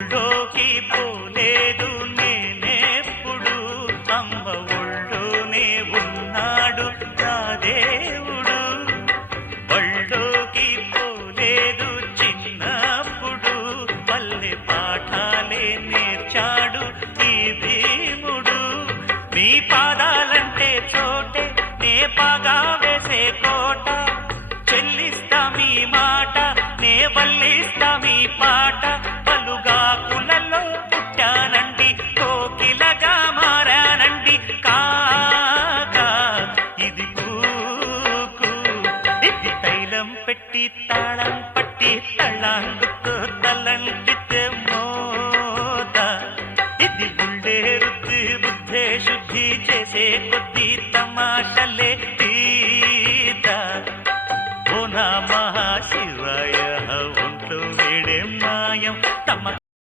ఒళ్ళోకి పోలేదు నేనెప్పుడు అమ్మ ఒళ్ళోనే ఉన్నాడు నా దేవుడు. ఒళ్ళోకి పోలేదు చిన్నప్పుడు పల్లె పాఠాలే నేర్చాడు ఈ భీముడు. నీ పాదాలంటే చోటే నే పాగా వేసే కోట, చెల్లిస్తా మీ మాట నే వల్లిస్తా మీ పాట. పలుగా కులలో పుట్టానండి కోకిలగా మారానండి కాగా ఇది కూకు. ఇది తైలం పెట్టి తాళం పట్టి తళ్ళంగుతో తలంటితే మోత. ఇది గుండె రుద్ది బుద్ధే శుద్ధి చేసే కొద్ది